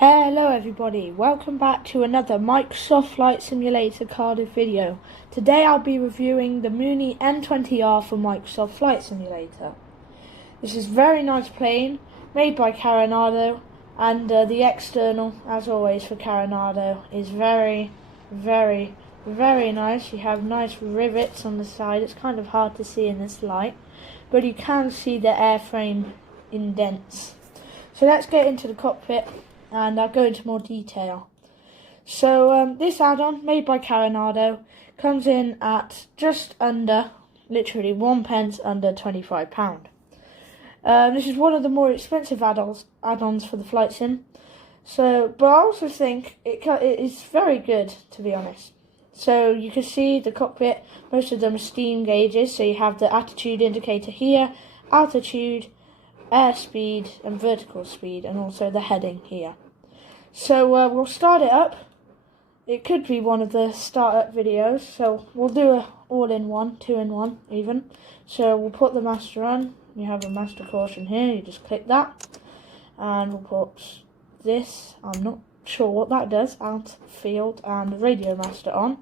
Hello everybody, welcome back to another Microsoft Flight Simulator Cardiff video. Today I'll be reviewing the Mooney M20R for Microsoft Flight Simulator. This is a very nice plane, made by Carenado, and the external, as always for Carenado, is very nice. You have nice rivets on the side. It's kind of hard to see in this light, but you can see the airframe indents. So let's get into the cockpit and I'll go into more detail. So this add-on, made by Carenado, comes in at just under, literally 1 pence under £25. This is one of the more expensive add-ons for the flight sim. So, but I also think it is very good, to be honest. So you can see the cockpit, most of them are steam gauges, so you have the attitude indicator here, altitude, airspeed and vertical speed, and also the heading here. So we'll start it up. It could be one of the startup videos, so we'll do a all-in-one, 2-in-1 even. So we'll put the master on. You have a master caution here, you just click that, and we'll put this, I'm not sure what that does, alt field, and the radio master on.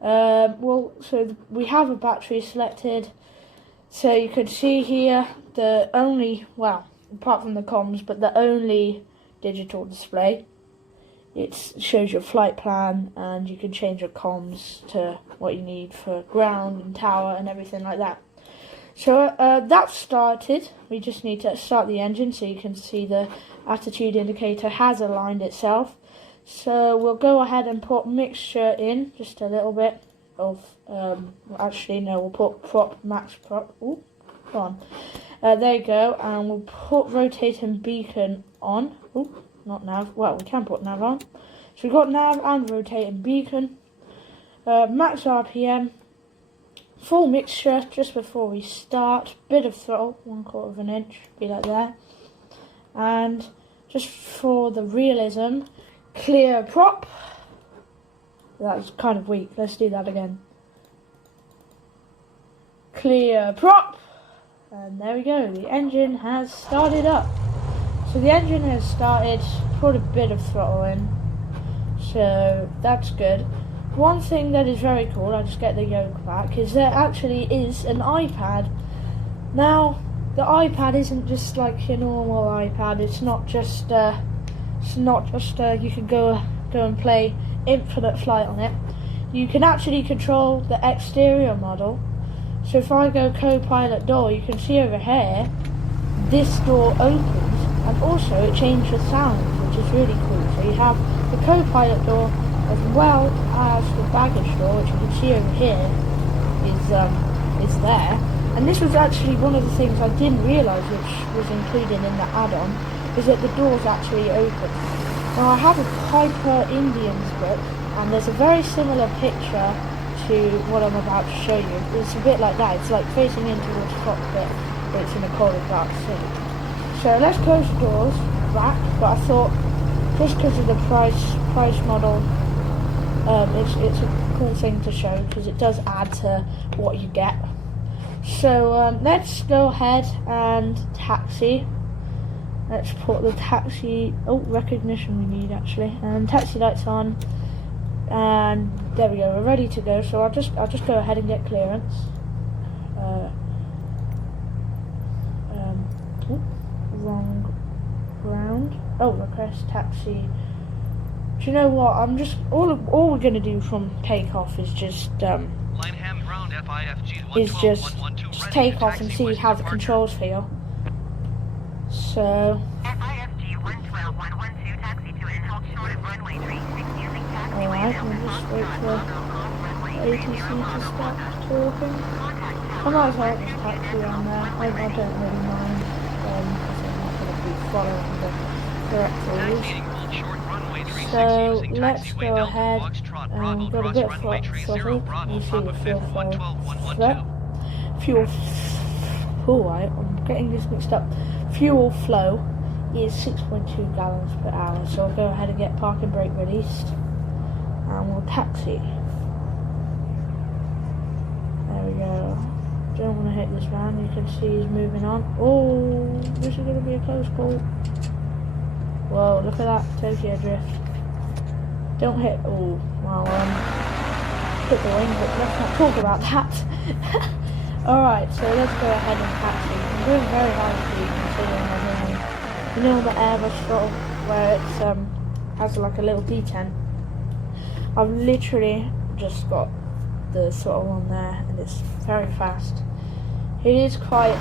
So we have a battery selected. So you could see here the only, well, apart from the comms, but the only digital display. It shows your flight plan, and you can change your comms to what you need for ground and tower and everything like that. So that's started. We just need to start the engine so you can see the attitude indicator has aligned itself. So we'll go ahead and put mixture in, just a little bit of, actually no, we'll put max prop, ooh, go on. There you go, and we'll put rotating beacon on. Ooh, not nav, well we can put nav on. So we've got nav and rotating beacon. Max RPM, full mixture just before we start, bit of throttle, 1/4 of an inch, be like that. And just for the realism, clear prop. That was kind of weak, let's do that again. Clear prop, and there we go, the engine has started up. So the engine has started, put a bit of throttle in, so that's good. One thing that is very cool, I'll just get the yoke back, is there actually is an iPad. Now, the iPad isn't just like your normal iPad, it's not just you can go and play infinite flight on it. You can actually control the exterior model. So if I go co-pilot door, you can see over here, this door opens, and also it changes the sound, which is really cool. So you have the co-pilot door as well as the baggage door, which you can see over here is there. And this was actually one of the things I didn't realise, which was included in the add-on, is that the doors actually open. Now I have a Piper Indians book, and there's a very similar picture to what I'm about to show you. It's a bit like that, it's like facing in towards the cockpit, but it's in a cold dark sea. So let's close the doors back, but I thought, just because of the price model, it's a cool thing to show, because it does add to what you get. So let's go ahead and taxi. Let's put the taxi, recognition we need actually, and taxi lights on, and there we go, we're ready to go. So I'll just go ahead and get clearance. Wrong ground. Request taxi. Do you know what? I'm just all we're gonna do from takeoff is just take off and see how the controls feel. So alright, we'll just wait for ATC to start talking. I might as well just taxi on there. I don't really mind, because I'm not going to be following the directories. So let's go ahead and got a bit of throttle. You see the fuel flow. I'm getting this mixed up. Fuel flow is 6.2 gallons per hour. So I'll go ahead and get park and brake released, and we'll taxi. There we go. Don't want to hit this man. You can see he's moving on. Oh, this is going to be a close call. Whoa, look at that Tokyo drift. Don't hit, oh, well, hit the wing, but let's not talk about that. Alright, so let's go ahead and taxi. I'm doing very hard speed considering I'm only, you know, the Airbus throttle where it's has like a little D10. I've literally just got the throttle on there and it's very fast. It is quite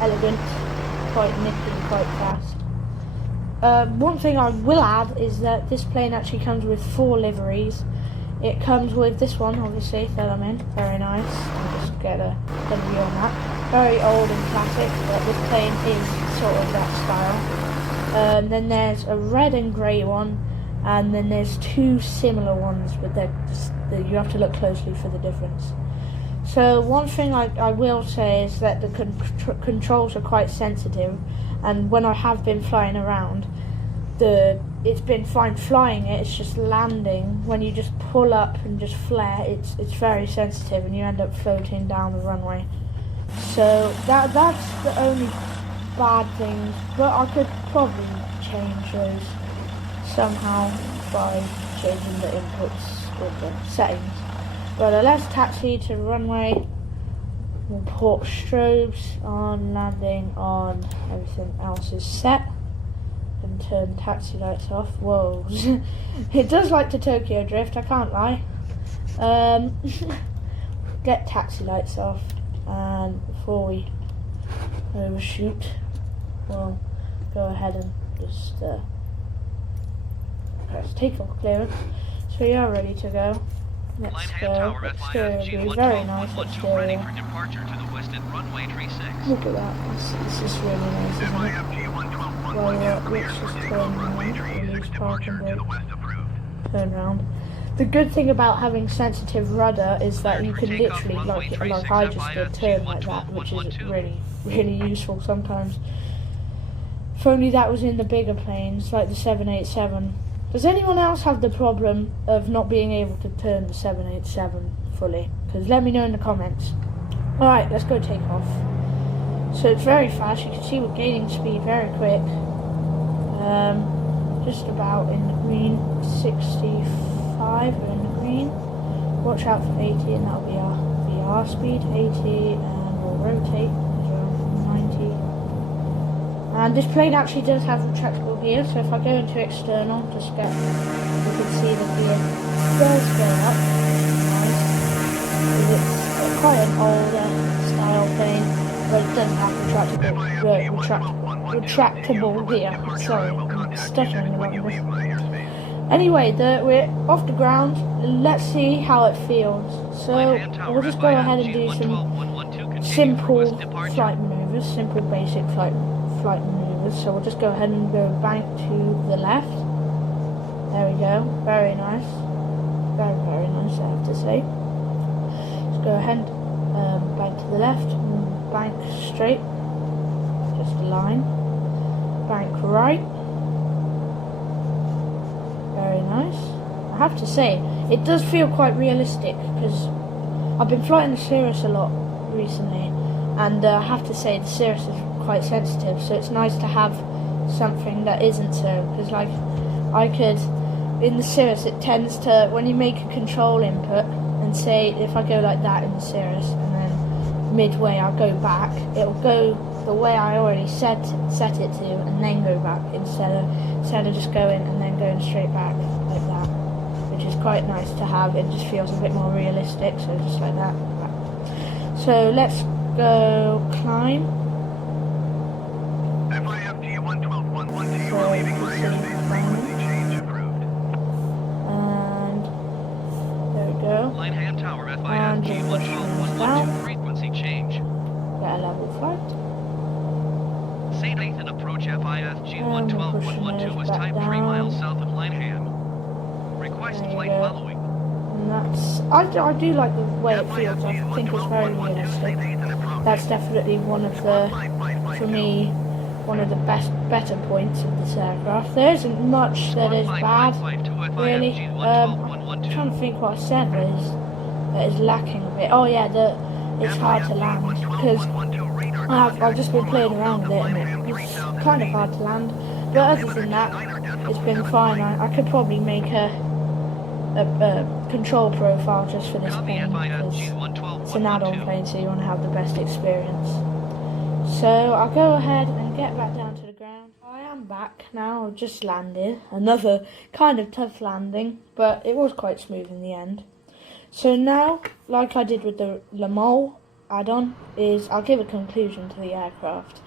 elegant, quite nippy, quite fast. One thing I will add is that this plane actually comes with 4 liveries. It comes with this one, obviously, that I'm in. Very nice. I'll just get a view on that. Very old and classic, but this plane is sort of that style. Then there's a red and grey one, and then there's 2 similar ones, but you have to look closely for the difference. So one thing I will say is that the controls are quite sensitive, and when I have been flying around, it's been fine flying it, it's just landing. When you just pull up and just flare, it's very sensitive and you end up floating down the runway. So that's the only bad things, but I could probably change those somehow by changing the inputs with the settings. But let's taxi to the runway. We'll put strobes on, landing on, everything else is set. And turn taxi lights off. Whoa. It does like to Tokyo drift, I can't lie. Get taxi lights off, and before we overshoot, we'll go ahead and just press takeoff clearance. So we are ready to go. Let's go. Exterior view, very nice exterior. Look at that, this is really nice, isn't it? Well, let's just turn around, release parking brake, turn round. The good thing about having sensitive rudder is that you can literally, like I just did, turn like that, which is really, really useful sometimes. If only that was in the bigger planes, like the 787. Does anyone else have the problem of not being able to turn the 787 fully? Because let me know in the comments. Alright, let's go take off. So it's very fast, you can see we're gaining speed very quick. Just about in the green, 65 we're in the green. Watch out for 80 and that'll be our VR speed, 80, and we'll rotate around 90. And this plane actually does have retractable gears, so if I go into external, you can see the gear does go up, which is nice. It's quite an older style plane, but it doesn't have retractable gear. Sorry, I'm stuttering about this. Anyway, we're off the ground. Let's see how it feels. So we'll just go ahead and do some simple flight maneuvers, simple basic flight maneuvers. So we'll just go ahead and go bank to the left. There we go. Very nice. Very, very nice, I have to say. Let's go ahead, bank to the left, bank straight, just a line, bank right. Very nice. I have to say, it does feel quite realistic because I've been flying the Cirrus a lot recently, and I have to say the Cirrus is quite sensitive, so it's nice to have something that isn't so, because like in the Cirrus it tends to, when you make a control input and say if I go like that in the Cirrus and then midway I'll go back, it'll go the way I already set it to and then go back instead of just going and then going straight back like that, which is quite nice to have. It just feels a bit more realistic, so just like that. So let's go climb. And there we go. And just push down. Get a level flight. St. Nathan approach FIS G1211 is type 3 miles south of Lanham. Request flight following. And I do like the way it feels. I think it's very realistic. That's definitely one of the, for me, one of the better points of this aircraft. There isn't much that is bad, really. I'm trying to think what I said that is lacking a bit. Oh yeah, it's hard to land, because I've just been playing around with it and it's kind of hard to land. But other than that, it's been fine. I could probably make a control profile just for this plane, because it's an add-on plane, so you want to have the best experience. So I'll go ahead and get back down to the ground. I am back now. I've just landed. Another kind of tough landing, but it was quite smooth in the end. So now, like I did with the Le Mans add-on, is I'll give a conclusion to the aircraft.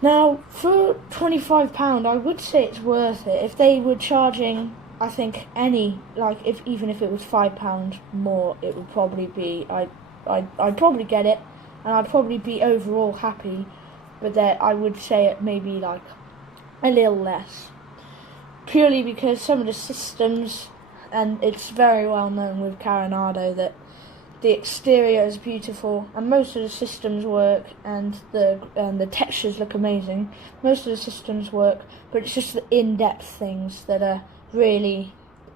Now, for £25, I would say it's worth it. If they were charging, I think even if it was £5 more, it would probably be, I'd probably get it, and I'd probably be overall happy, but that I would say it maybe like a little less. Purely because some of the systems, and it's very well known with Carenado that the exterior is beautiful and most of the systems work, and the textures look amazing. Most of the systems work, but it's just the in-depth things that are really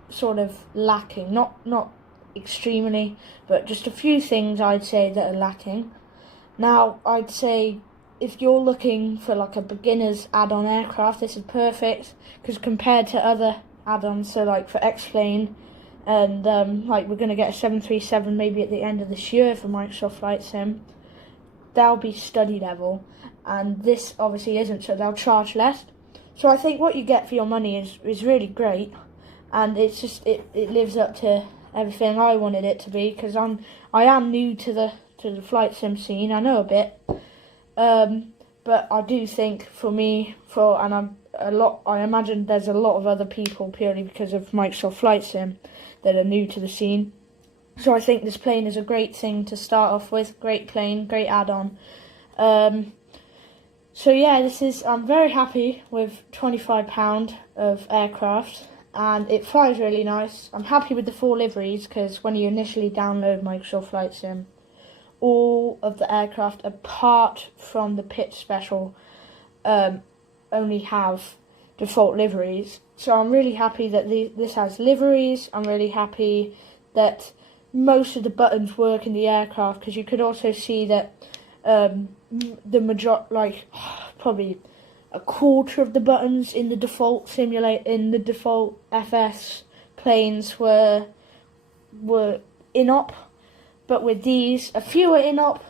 sort of lacking. Not extremely, but just a few things I'd say that are lacking. Now, I'd say if you're looking for like a beginner's add-on aircraft, this is perfect, because compared to other add-ons, so like for X-Plane, and like we're going to get a 737 maybe at the end of this year for Microsoft Flight Sim, they'll be study level, and this obviously isn't, so they'll charge less. So I think what you get for your money is really great, and it's just it lives up to everything I wanted it to be, because I am new to the flight sim scene. I know a bit, but I do think I imagine there's a lot of other people, purely because of Microsoft Flight Sim, that are new to the scene. So I think this plane is a great thing to start off with. Great plane, great add-on. So yeah, I'm very happy with £25 of aircraft, and it flies really nice. I'm happy with the 4 liveries, because when you initially download Microsoft Flight Sim, all of the aircraft apart from the Pit Special only have default liveries. So I'm really happy that this has liveries. I'm really happy that most of the buttons work in the aircraft, because you could also see that probably a quarter of the buttons in the default default FS planes were in-op, but with these, a few are in-op.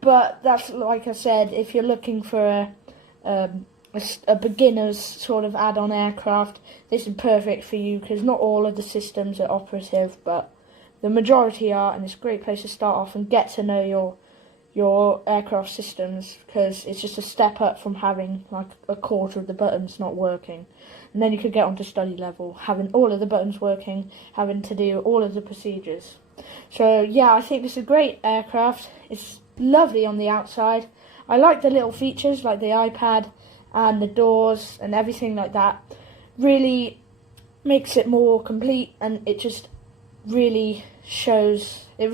But that's, like I said, if you're looking for a beginner's sort of add-on aircraft, this is perfect for you, because not all of the systems are operative, but the majority are, and it's a great place to start off and get to know your aircraft systems, because it's just a step up from having like a quarter of the buttons not working. And then you could get onto study level, having all of the buttons working, having to do all of the procedures. So yeah, I think this is a great aircraft. It's lovely on the outside. I like the little features like the iPad and the doors and everything like that. Really makes it more complete, and it just really shows, I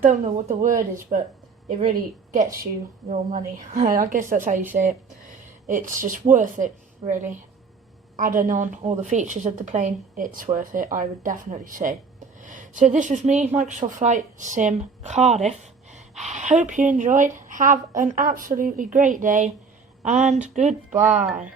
don't know what the word is, but it really gets you your money. I guess that's how you say it. It's just worth it, really. Adding on all the features of the plane, it's worth it, I would definitely say. So this was me, Microsoft Flight Sim Cardiff. Hope you enjoyed. Have an absolutely great day, and goodbye.